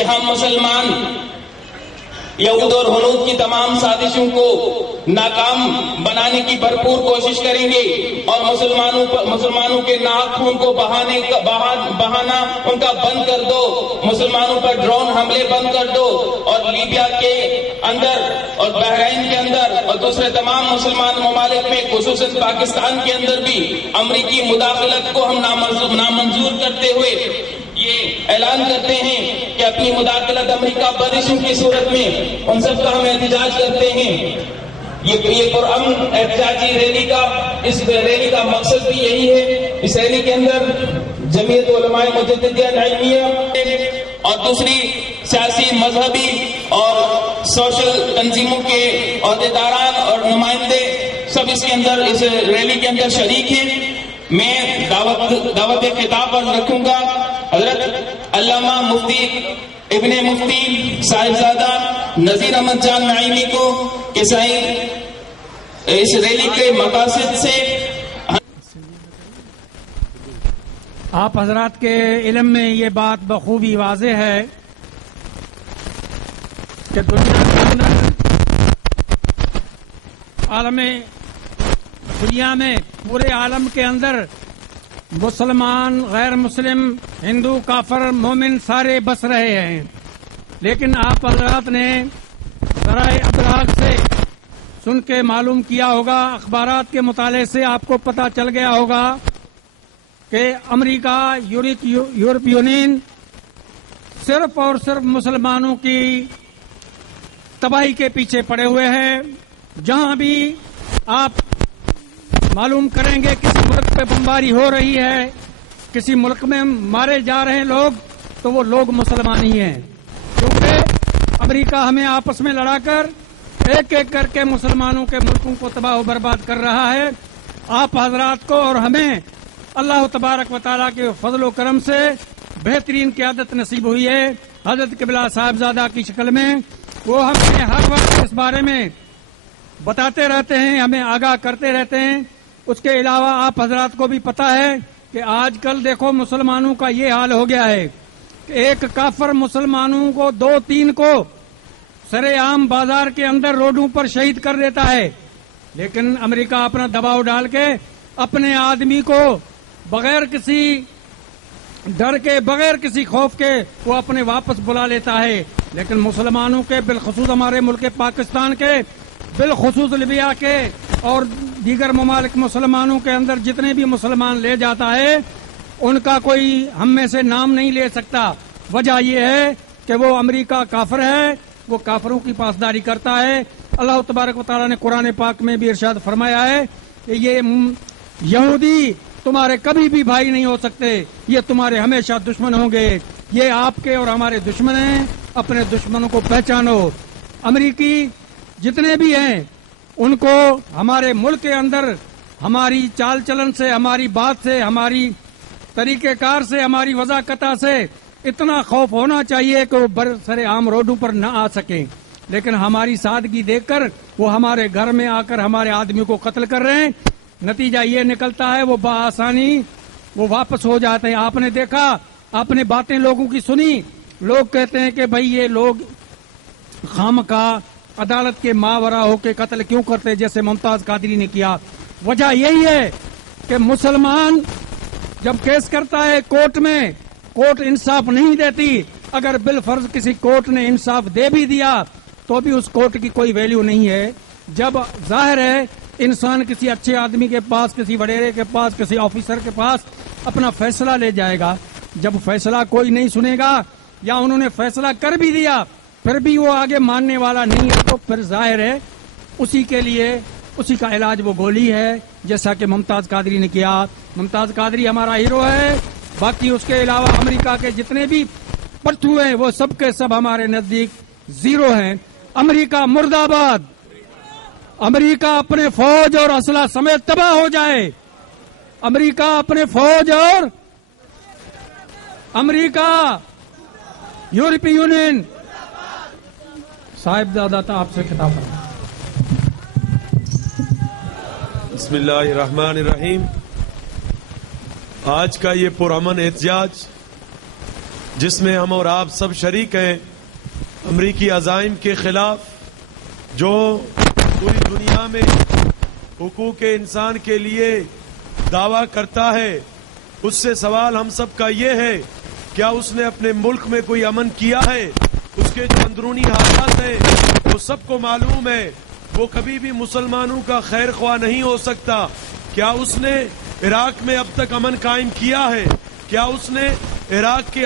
کہ ہم مسلمان یہود اور ہنود کی تمام سازشوں کو ناکام بنانے کی بھرپور کوشش کریں گے اور مسلمانوں کے ناک خون کو بہانا ان کا بند کر دو، مسلمانوں پر ڈرون حملے بند کر دو، اور لیبیا کے اندر اور بحرین کے اندر اور دوسرے تمام مسلمان ممالک میں خصوصاً پاکستان کے اندر بھی امریکی مداخلت کو ہم نامنظور کرتے ہوئے یہ اعلان کرتے ہیں کہ اپنی مداخلت امریکہ بدشوں کی صورت میں ان سب کا ہم احتجاج کرتے ہیں۔ یہ پرامن احتجاجی ریلی کا مقصد بھی یہی ہے۔ اس ریلی کے اندر جمعیت علماء مجددیہ نعیمیہ اور دوسری سیاسی، مذہبی اور سوشل تنظیموں کے عہدیداران اور نمائندے سب اس ریلی کے اندر شریک ہیں۔ میں دعوت خطاب پر رکھوں گا حضرت علامہ مفتی ابن مفتی صاحبزادہ نذیر احمد جان نعیمی کو کہ اس ریلی کے مقاصد سے آپ حضرات کے علم میں یہ بات بخوبی واضح ہے کہ دنیا میں پورے عالم کے اندر مسلمان، غیر مسلم، ہندو، کافر، مومن سارے بس رہے ہیں، لیکن آپ حضرات نے ذرائع ابلاغ سے سن کے معلوم کیا ہوگا، اخبارات کے مطالعے سے آپ کو پتہ چل گیا ہوگا کہ امریکہ، یورپ یونین صرف اور صرف مسلمانوں کی تباہی کے پیچھے پڑے ہوئے ہیں۔ جہاں بھی آپ معلوم کریں گے کسی ملک پہ بمباری ہو رہی ہے، کسی ملک میں مارے جا رہے ہیں لوگ، تو وہ لوگ مسلمان ہی ہیں، کیونکہ امریکہ ہمیں آپس میں لڑا کر ایک ایک کر کے مسلمانوں کے ملکوں کو تباہ و برباد کر رہا ہے۔ آپ حضرات کو اور ہمیں اللہ تبارک و تعالیٰ کے فضل و کرم سے بہترین قیادت نصیب ہوئی ہے حضرت قبلہ صاحبزادہ کی شکل میں۔ وہ ہمیں ہر وقت اس بارے میں بتاتے رہتے ہیں، ہمیں آگاہ کرتے رہتے ہیں۔ اس کے علاوہ آپ حضرات کو بھی پتا ہے کہ آج کل دیکھو مسلمانوں کا یہ حال ہو گیا ہے کہ ایک کافر مسلمانوں کو 2-3 کو سرے عام بازار کے اندر روڈوں پر شہید کر دیتا ہے، لیکن امریکہ اپنا دباؤ ڈال کے اپنے آدمی کو بغیر کسی ڈر کے، بغیر کسی خوف کے وہ اپنے واپس بلا لیتا ہے۔ لیکن مسلمانوں کے، بالخصوص ہمارے ملک پاکستان کے، بالخصوص لیبیا کے اور دیگر ممالک مسلمانوں کے اندر جتنے بھی مسلمان لے جاتا ہے ان کا کوئی ہم میں سے نام نہیں لے سکتا۔ وجہ یہ ہے کہ وہ امریکہ کافر ہے، وہ کافروں کی پاسداری کرتا ہے۔ اللہ تبارک و تعالیٰ نے قرآن پاک میں بھی ارشاد فرمایا ہے کہ یہ یہودی تمہارے کبھی بھی بھائی نہیں ہو سکتے، یہ تمہارے ہمیشہ دشمن ہوں گے۔ یہ آپ کے اور ہمارے دشمن ہیں، اپنے دشمنوں کو پہچانو۔ امریکی جتنے بھی ہیں ان کو ہمارے ملک کے اندر ہماری چال چلن سے، ہماری بات سے، ہماری طریقہ کار سے، ہماری وضاحت سے اتنا خوف ہونا چاہیے کہ وہ برسر عام روڈوں پر نہ آ سکیں، لیکن ہماری سادگی دیکھ کر وہ ہمارے گھر میں آ کر ہمارے آدمیوں کو قتل کر رہے ہیں۔ نتیجہ یہ نکلتا ہے وہ بآسانی وہ واپس ہو جاتے ہیں۔ آپ نے دیکھا، آپ نے باتیں لوگوں کی سنی، لوگ کہتے ہیں کہ بھئی یہ لوگ خامخواہ عدالت کے ماورا ہو کے قتل کیوں کرتے جیسے ممتاز قادری نے کیا۔ وجہ یہی ہے کہ مسلمان جب کیس کرتا ہے کورٹ میں، کورٹ انصاف نہیں دیتی۔ اگر بالفرض کسی کورٹ نے انصاف دے بھی دیا تو بھی اس کورٹ کی کوئی ویلیو نہیں ہے۔ جب ظاہر ہے انسان کسی اچھے آدمی کے پاس، کسی وڈیرے کے پاس، کسی آفیسر کے پاس اپنا فیصلہ لے جائے گا، جب فیصلہ کوئی نہیں سنے گا یا انہوں نے فیصلہ کر بھی دیا پھر بھی وہ آگے ماننے والا نہیں ہے، تو پھر ظاہر ہے اسی کے لیے اسی کا علاج وہ گولی ہے، جیسا کہ ممتاز قادری نے کیا۔ ممتاز قادری ہمارا ہیرو ہے، باقی اس کے علاوہ امریکہ کے جتنے بھی پٹھو ہیں وہ سب کے سب ہمارے نزدیک زیرو ہیں۔ امریکہ مرد آباد، امریکہ اپنے فوج اور اسلحہ سمیت تباہ ہو جائے، امریکہ اپنے فوج اور امریکہ، یورپی یونین۔ صاحبزادہ تھا، آپ سے خطاب کرنا۔ بسم اللہ الرحمن الرحیم۔ آج کا یہ پرامن احتجاج جس میں ہم اور آپ سب شریک ہیں، امریکی عزائم کے خلاف جو پوری دنیا میں حقوق انسان کے لیے دعویٰ کرتا ہے، اس سے سوال ہم سب کا یہ ہے، کیا اس نے اپنے ملک میں کوئی امن کیا ہے؟ اس کے جو اندرونی حالات ہیں وہ سب کو معلوم ہے، وہ کبھی بھی مسلمانوں کا خیر خواہ نہیں ہو سکتا۔ کیا اس نے عراق میں اب تک امن قائم کیا ہے؟ کیا اس نے عراق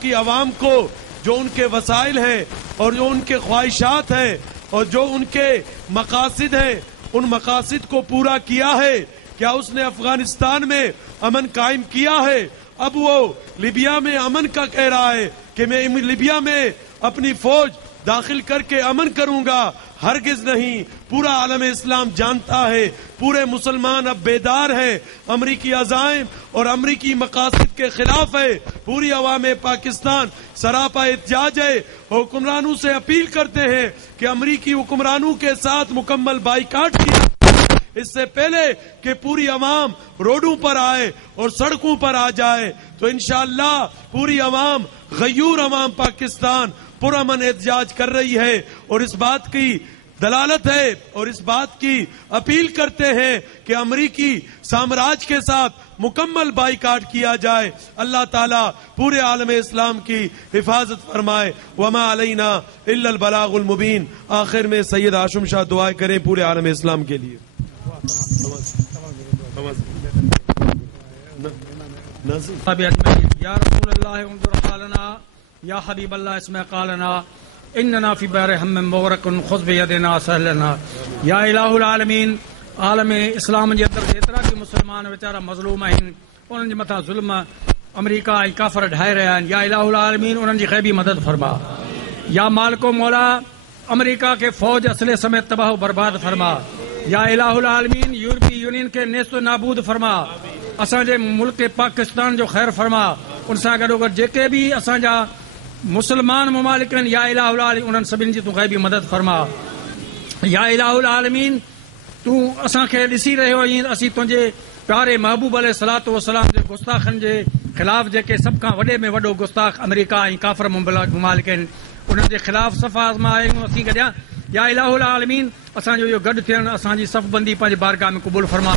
کی عوام کو جو ان کے وسائل ہیں اور جو ان کے خواہشات ہیں اور جو ان کے مقاصد ہیں ان مقاصد کو پورا کیا ہے؟ کیا اس نے افغانستان میں امن قائم کیا ہے؟ اب وہ لیبیا میں امن کا کہہ رہا ہے کہ میں لیبیا میں اپنی فوج داخل کر کے امن کروں گا۔ ہرگز نہیں، پورا عالم اسلام جانتا ہے، پورے مسلمان اب بیدار ہیں، امریکی عزائم اور امریکی مقاصد کے خلاف ہے۔ پوری عوام پاکستان سراپا احتجاج ہے، حکمرانوں سے اپیل کرتے ہیں کہ امریکی حکمرانوں کے ساتھ مکمل بائیکاٹ کیا اس سے پہلے کہ پوری عوام روڈوں پر آئے اور سڑکوں پر آ جائے۔ تو انشاءاللہ پوری عوام، غیور عوام پاکستان پرامن احتجاج کر رہی ہے اور اس بات کی دلالت ہے اور اس بات کی اپیل کرتے ہیں کہ امریکی سامراج کے ساتھ مکمل بائیکاٹ کیا جائے۔ اللہ تعالیٰ پورے عالم اسلام کی حفاظت فرمائے۔ وما علینا الا البلاغ المبین۔ آخر میں سید ہاشم شاہ دعائیں کریں پورے عالم اسلام کے لیے۔ یا رسول اللہ انظر حالنا، یا حبیب اللہ اسمع قالنا، اننا فی بحر ہم مغرق خذ بیدنا سہلنا۔ یا الہ العالمین، عالم اسلام جے اندر جیترا بھی مسلمان ویچارا مظلوم ہیں، انہن جے مٿاں ظلم امریکہ ۽ کافر ڈھائے رہیا آهن، یا الہ العالمین انہن جی غیبی مدد فرما۔ یا مالک و مولا، امریکہ کے فوج اسلحے سمیت تباہ و برباد فرما۔ یا الہ العالمین، یورپی یونین کے نیست و نابود فرما۔ اساں جے ملک پاکستان جو خیر فرما۔ ان سان گڈوگڈ جيڪي بھی اساں جا مسلمان ممالک آهن، یا الہ العالمین انہن سڀني جي تو غیبی مدد فرما۔ یا الہ العالمین، تو اساں کي ڏسي رهيو آهين، اسين تنهنجے پیارے محبوب علیہ الصلوۃ والسلام جے گستاخن جے خلاف جيڪي سڀ کان وڏي ۾ وڏو گستاخ امريڪا ۽ کافر ممالک آهن، انہن جے خلاف صفا آزمائے اسين گڏيا۔ یا الہ العالمین، اساں جو گڏ ٿيڻ، اساں جي صف بندی پنهنجي بارگاہ ۾ قبول فرما،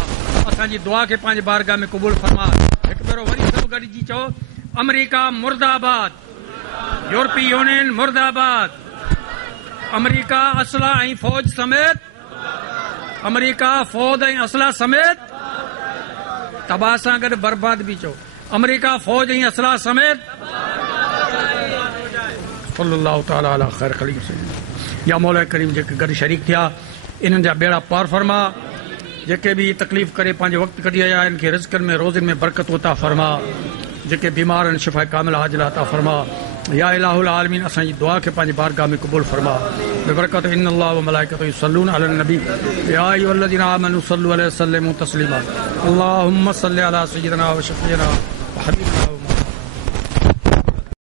اساں جي دعا کي پنهنجي بارگاہ ۾ قبول فرما۔ هڪ ڀيرو وری سڀ گڏجي چئو، امریکہ مرد آباد، یورپی یونین مرد آباد، امریکہ اسلحہ ۽ فوج سمیت، امریکہ فوج ۽ اسلحہ سمیت تباہ سان گڏ برباد بھی چئو، امریکہ فوج ۽ اسلحہ سمیت صلی اللہ تعالی علی خیر خلیق سیدنا۔ یا مولا کریم جيڪي گڏ شریک تھیا انہن جا بیڑا پار فرما، جيڪي بھی تکلیف کرے پنهنجو وقت کਢي آیا ان کي رزقن میں روزن میں برکت عطا فرما، جيڪي بیمار ان شفا کامل عاجل عطا فرما۔ یا الہ العالمین، اسان جی دعا کے پنهنجی بارگاہ میں قبول فرما ببرکت ان اللہ و ملائکته یصلون علی النبی یا ایھا الذین آمنوا صلوا علیہ وسلموا تسلیما۔ اللهم صل علی سیدنا و شفیعنا و حبیبنا